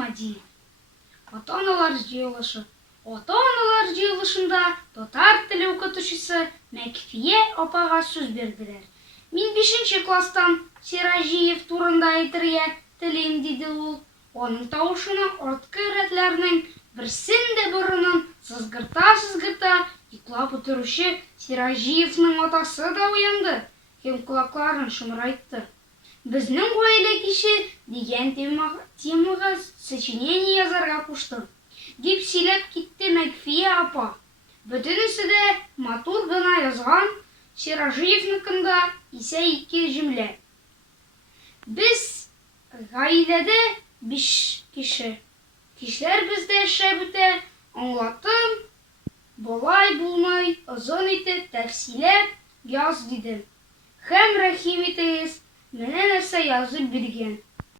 Мади. Ата-аналар җыелышы. Ата-аналар җыелышында татар теле укытучысы Мәкфия апага сүз бирделәр. Мин 5нче класстан Сиражиев турында әйтергә телим, диде ул. Аның тавышына арткы рәтләрнең берсен дә борынын сызгырта йоклап утыручы Сиражиевның атасы да уянды һәм колакларын шымырайтты. Безнең гаилә кише дигән темага сочинение язарга куштым, дип сөйләп китте Мәкфия апа. Бөтенесе дә матур гына язган, Сиражиевныкында исә 2 җөмлә. Без гаиләдә 5 кеше. Кишләр бездә эшләп үтә, аңлатым, болай булмый, озын итеп тәфсилләп яз, дидем. Һәм рәхим итегез, менә нәрсә язып биргән.